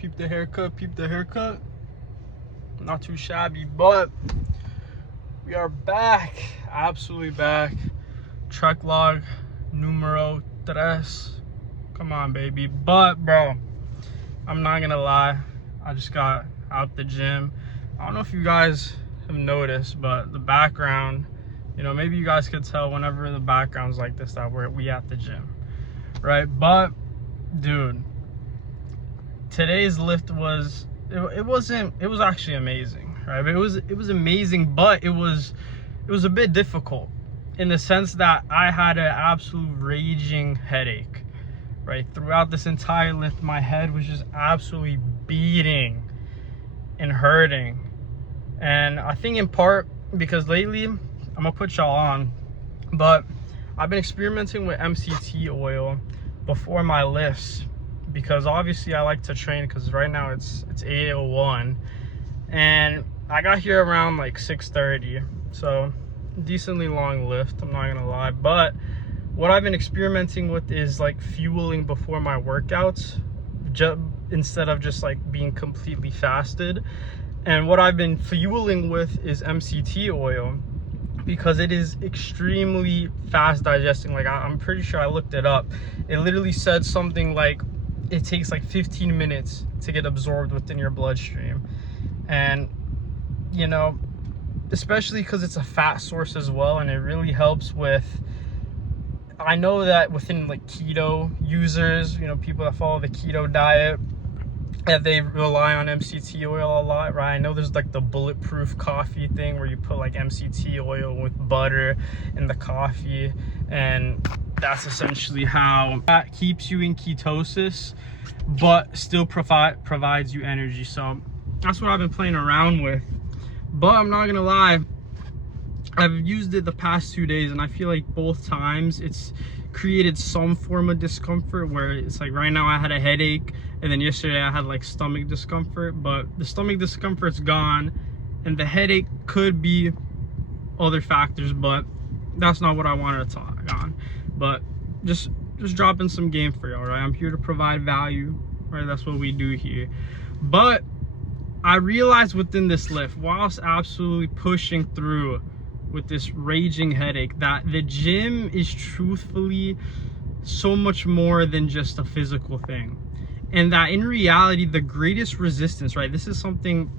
Peep the haircut, peep the haircut. Not too shabby, but we are back, absolutely back. Trek log numero 3. Come on, baby. But, bro, I'm not gonna lie, I just got out the gym. I don't know if you guys have noticed, but the background, you know, maybe you guys could tell whenever the background's like this that we at the gym, right? But, dude, today's lift was, it was actually amazing, right? But it was amazing, but it was a bit difficult in the sense that I had an absolute raging headache, right? Throughout this entire lift, my head was just absolutely beating and hurting. And I think in part because lately, I'm gonna put y'all on, but I've been experimenting with MCT oil before my lifts, because obviously I like to train, because right now it's 8:01 and I got here around like 6:30, so decently long lift, I'm not gonna lie. But what I've been experimenting with is like fueling before my workouts, instead of just like being completely fasted. And what I've been fueling with is MCT oil, because it is extremely fast digesting. Like I'm pretty sure I looked it up, it literally said something like it takes like 15 minutes to get absorbed within your bloodstream. And you know, especially because it's a fat source as well, and it really helps with, I know that within like keto users, you know, people that follow the keto diet, that they rely on MCT oil a lot, right? I know there's like the bulletproof coffee thing where you put like MCT oil with butter in the coffee, and that's essentially how that keeps you in ketosis but still provides you energy. So that's what I've been playing around with. But I'm not gonna lie, I've used it the past 2 days, and I feel like both times it's created some form of discomfort, where it's like right now I had a headache, and then yesterday I had like stomach discomfort. But the stomach discomfort's gone, and the headache could be other factors, but that's not what I wanted to talk on. But just dropping some game for y'all, right? I'm here to provide value, right? That's what we do here. But I realized within this lift, whilst absolutely pushing through with this raging headache, that the gym is truthfully so much more than just a physical thing. And that in reality, the greatest resistance, right? This is something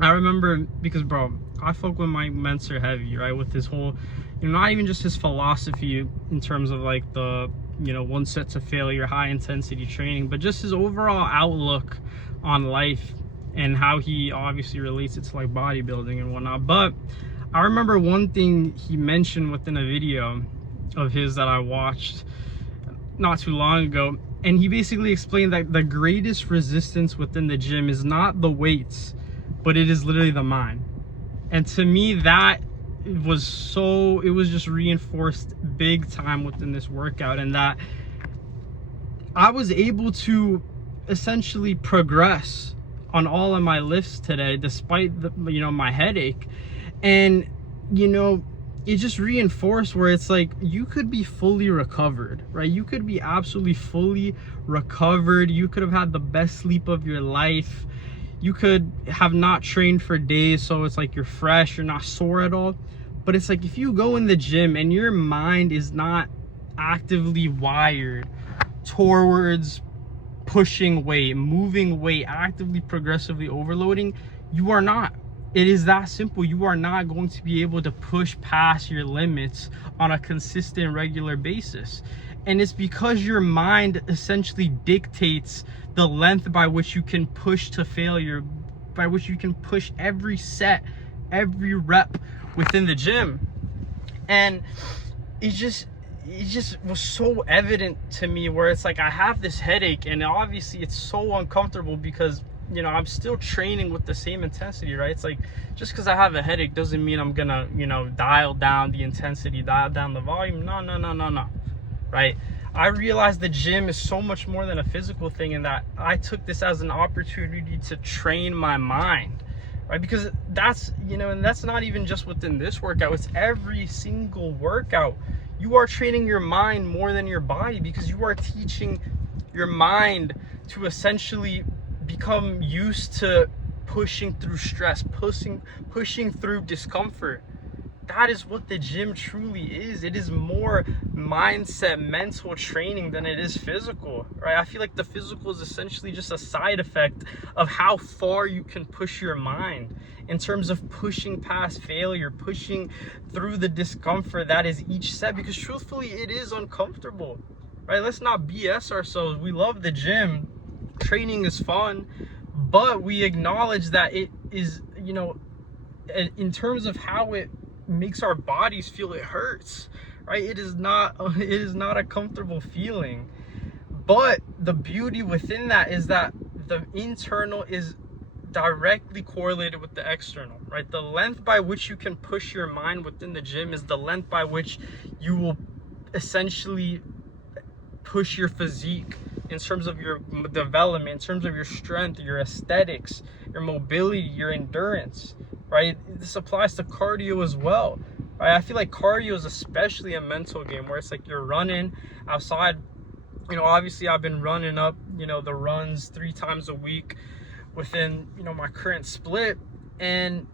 I remember, because bro, I fuck with my mentor heavy, right? With his whole, you know, not even just his philosophy in terms of like the, you know, one set to failure, high intensity training, but just his overall outlook on life and how he obviously relates it to like bodybuilding and whatnot. But I remember one thing he mentioned within a video of his that I watched not too long ago, and he basically explained that the greatest resistance within the gym is not the weights, but it is literally the mind. And to me, that was so, it was just reinforced big time within this workout, and that I was able to essentially progress on all of my lifts today, despite the, you know, my headache. And you know, it just reinforced where it's like you could be fully recovered, right? You could be absolutely fully recovered. You could have had the best sleep of your life. You could have not trained for days, so it's like you're fresh, you're not sore at all. But it's like if you go in the gym and your mind is not actively wired towards pushing weight, moving weight, actively progressively overloading, you are not. It is that simple. You are not going to be able to push past your limits on a consistent, regular basis. And it's because your mind essentially dictates the length by which you can push to failure, by which you can push every set, every rep within the gym. And it just was so evident to me, where it's like I have this headache, and obviously it's so uncomfortable because, you know, I'm still training with the same intensity, right? It's like, just because I have a headache doesn't mean I'm gonna, you know, dial down the intensity, dial down the volume. No, right? I realized the gym is so much more than a physical thing, and that I took this as an opportunity to train my mind, right? Because that's, you know, and that's not even just within this workout, it's every single workout. You are training your mind more than your body, because you are teaching your mind to essentially become used to pushing through stress, pushing through discomfort. That is what the gym truly is. It is more mindset, mental training than it is physical, right? I feel like the physical is essentially just a side effect of how far you can push your mind in terms of pushing past failure, pushing through the discomfort that is each set, because truthfully, it is uncomfortable, right? Let's not BS ourselves. We love the gym. Training is fun, but we acknowledge that it is, in terms of how it makes our bodies feel, it hurts, right? It is not a comfortable feeling. But the beauty within that is that the internal is directly correlated with the external, right? The length by which you can push your mind within the gym is the length by which you will essentially push your physique in terms of your development, in terms of your strength, your aesthetics, your mobility, your endurance, right? This applies to cardio as well, right? I feel like cardio is especially a mental game where it's like you're running outside. Obviously I've been running up, the runs 3 times a week within, my current split. And,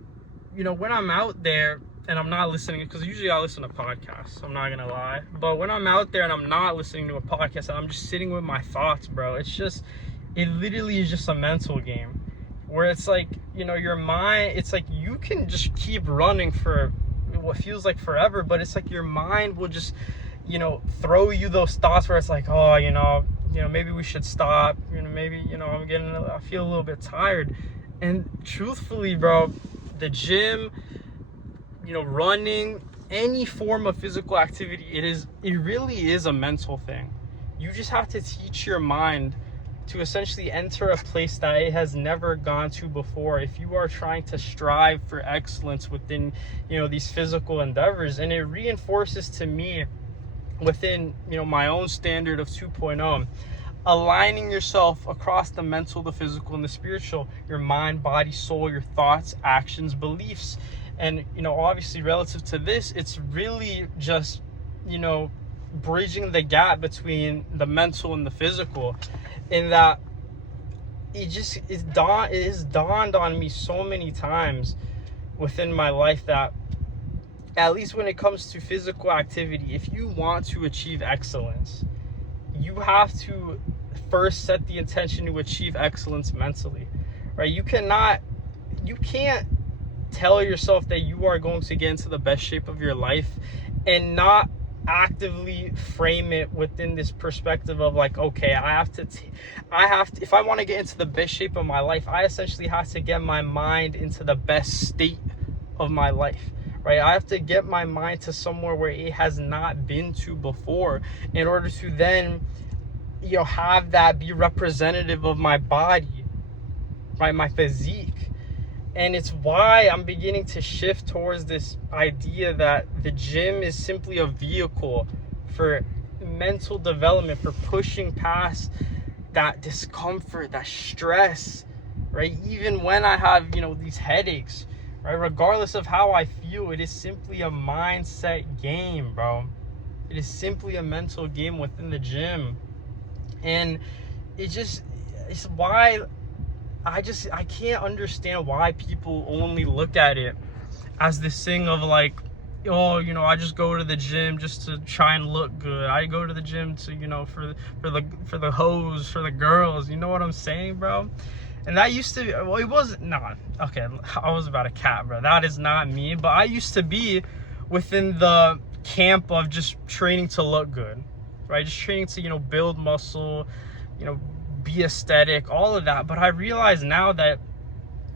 when I'm out there and I'm not listening, because usually I listen to podcasts, I'm not gonna lie. But when I'm out there and I'm not listening to a podcast and I'm just sitting with my thoughts, bro, it literally is just a mental game where it's like, your mind, it's like you can just keep running for what feels like forever, but it's like your mind will just, throw you those thoughts where it's like, oh, maybe we should stop, maybe, I feel a little bit tired. And truthfully, bro, the gym, running, any form of physical activity, it really is a mental thing. You just have to teach your mind to essentially enter a place that it has never gone to before if you are trying to strive for excellence within, these physical endeavors. And it reinforces to me within, my own standard of 2.0, aligning yourself across the mental, the physical, and the spiritual, your mind, body, soul, your thoughts, actions, beliefs. And, obviously relative to this, it's really just, bridging the gap between the mental and the physical, in that it has dawned on me so many times within my life that, at least when it comes to physical activity, if you want to achieve excellence, you have to first set the intention to achieve excellence mentally, right? You can't tell yourself that you are going to get into the best shape of your life and not actively frame it within this perspective of like, okay, I have to if I want to get into the best shape of my life, I essentially have to get my mind into the best state of my life, right? I have to get my mind to somewhere where it has not been to before in order to then, have that be representative of my body, right? My physique. And it's why I'm beginning to shift towards this idea that the gym is simply a vehicle for mental development, for pushing past that discomfort, that stress, right? Even when I have, these headaches, right? Regardless of how I feel, it is simply a mindset game, bro. It is simply a mental game within the gym. And it's why I can't understand why people only look at it as this thing of like, oh, I just go to the gym just to try and look good. I go to the gym to, for the hoes, for the girls. You know what I'm saying, bro? And that used to be, well, it wasn't, no, okay, I was about a cat, bro. That is not me. But I used to be within the camp of just training to look good, right? Just training to, build muscle, be aesthetic, all of that. But I realize now that,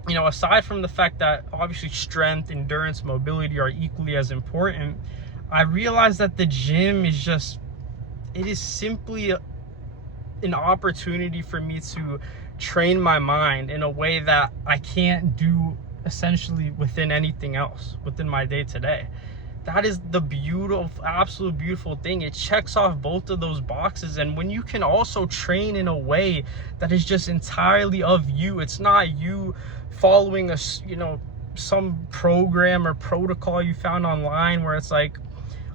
aside from the fact that obviously strength, endurance, mobility are equally as important, I realize that the gym is it is simply an opportunity for me to train my mind in a way that I can't do essentially within anything else within my day-to-day. That is the absolute beautiful thing. It checks off both of those boxes. And when you can also train in a way that is just entirely of you, it's not you following some program or protocol you found online where it's like,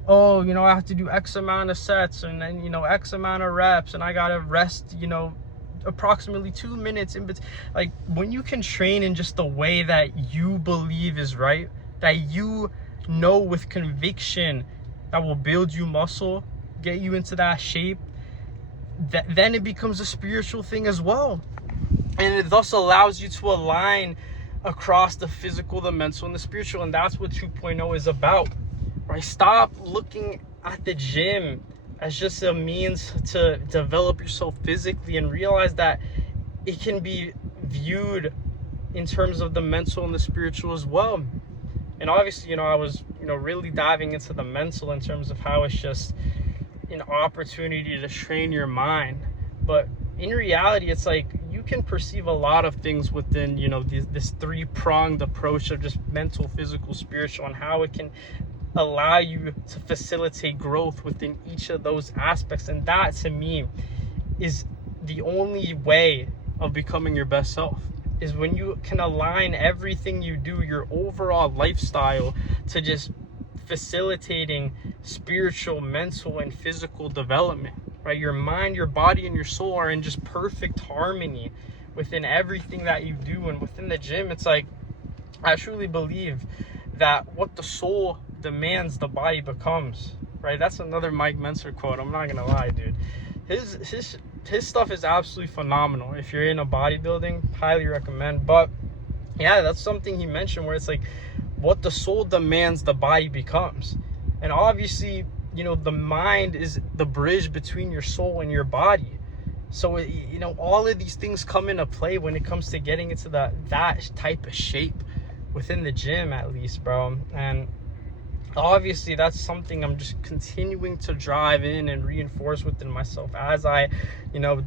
oh, I have to do X amount of sets and then, X amount of reps and I gotta rest, approximately 2 minutes in between. Like, when you can train in just the way that you believe is right, that you know with conviction, that will build you muscle, get you into that shape, then it becomes a spiritual thing as well. And it thus allows you to align across the physical, the mental, and the spiritual. And that's what 2.0 is about, right? Stop looking at the gym as just a means to develop yourself physically, and realize that it can be viewed in terms of the mental and the spiritual as well. And obviously, I was, really diving into the mental in terms of how it's just an opportunity to train your mind. But in reality, it's like you can perceive a lot of things within, this three-pronged approach of just mental, physical, spiritual, and how it can allow you to facilitate growth within each of those aspects. And that, to me, is the only way of becoming your best self, is when you can align everything you do, your overall lifestyle, to just facilitating spiritual, mental, and physical development, right? Your mind, your body, and your soul are in just perfect harmony within everything that you do. And within the gym, it's like, I truly believe that what the soul demands, the body becomes, right? That's another Mike Menser quote. I'm not gonna lie, dude. His stuff is absolutely phenomenal. If you're in a bodybuilding, highly recommend. But yeah, that's something he mentioned, where it's like, what the soul demands, the body becomes. And obviously, the mind is the bridge between your soul and your body. So, all of these things come into play when it comes to getting into that type of shape within the gym, at least, bro. And obviously, that's something I'm just continuing to drive in and reinforce within myself as I,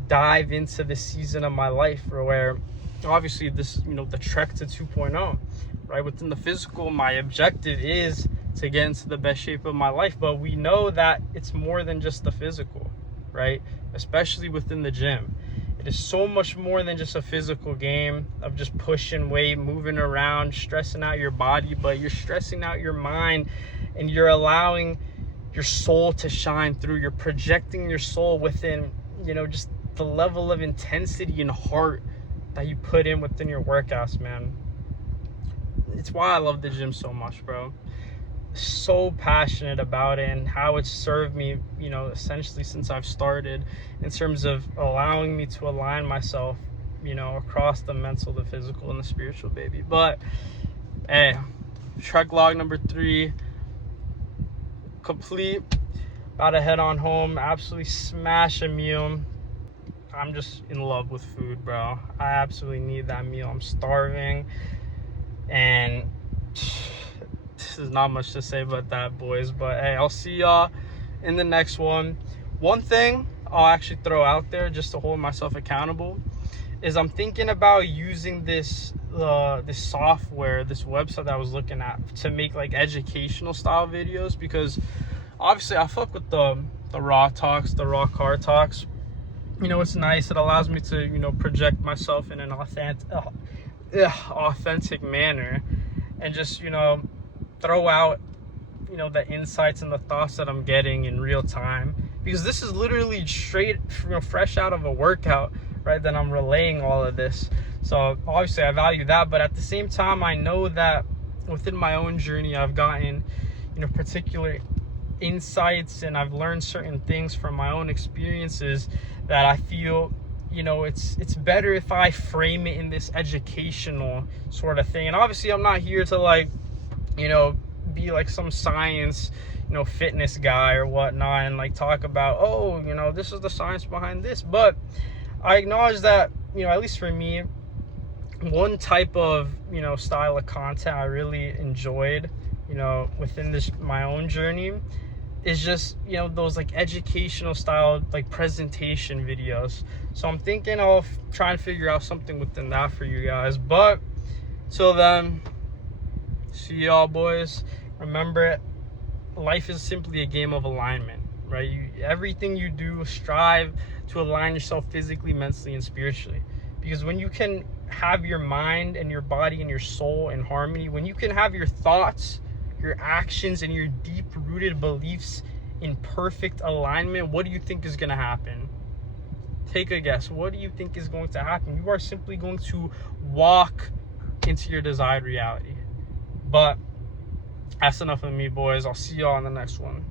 dive into this season of my life, where obviously this, the trek to 2.0, right? Within the physical, my objective is to get into the best shape of my life. But we know that it's more than just the physical, right? Especially within the gym. It is so much more than just a physical game of just pushing weight, moving around, stressing out your body, but you're stressing out your mind, and you're allowing your soul to shine through. You're projecting your soul within, just the level of intensity and heart that you put in within your workouts, man. It's why I love the gym so much, bro. So passionate about it, and how it's served me, essentially since I've started, in terms of allowing me to align myself, across the mental, the physical, and the spiritual, baby. But hey, trek log number 3 complete. About to head on home, absolutely smash a meal. I'm just in love with food, bro. I absolutely need that meal. I'm starving, and there's not much to say about that, boys. But hey, I'll see y'all in the next one. One thing I'll actually throw out there, just to hold myself accountable, is I'm thinking about using this software, this website that I was looking at, to make like educational style videos, because obviously I fuck with the raw talks, the raw car talks. It's nice. It allows me to project myself in an authentic manner, and just throw out the insights and the thoughts that I'm getting in real time, because this is literally straight fresh out of a workout, right? That I'm relaying all of this. So obviously I value that, but at the same time, I know that within my own journey, I've gotten particular insights, and I've learned certain things from my own experiences that I feel it's better if I frame it in this educational sort of thing. And obviously I'm not here to be like some science fitness guy or whatnot, and like talk about, this is the science behind this. But I acknowledge that at least for me, one type of style of content I really enjoyed within this my own journey is just those like educational style like presentation videos. So I'm thinking I'll try and figure out something within that for you guys. But till then, see y'all, boys. Remember, life is simply a game of alignment, right? Everything you do, strive to align yourself physically, mentally, and spiritually. Because when you can have your mind and your body and your soul in harmony, when you can have your thoughts, your actions, and your deep-rooted beliefs in perfect alignment, what do you think is going to happen? Take a guess. What do you think is going to happen? You are simply going to walk into your desired reality. But that's enough of me, boys. I'll see y'all on the next one.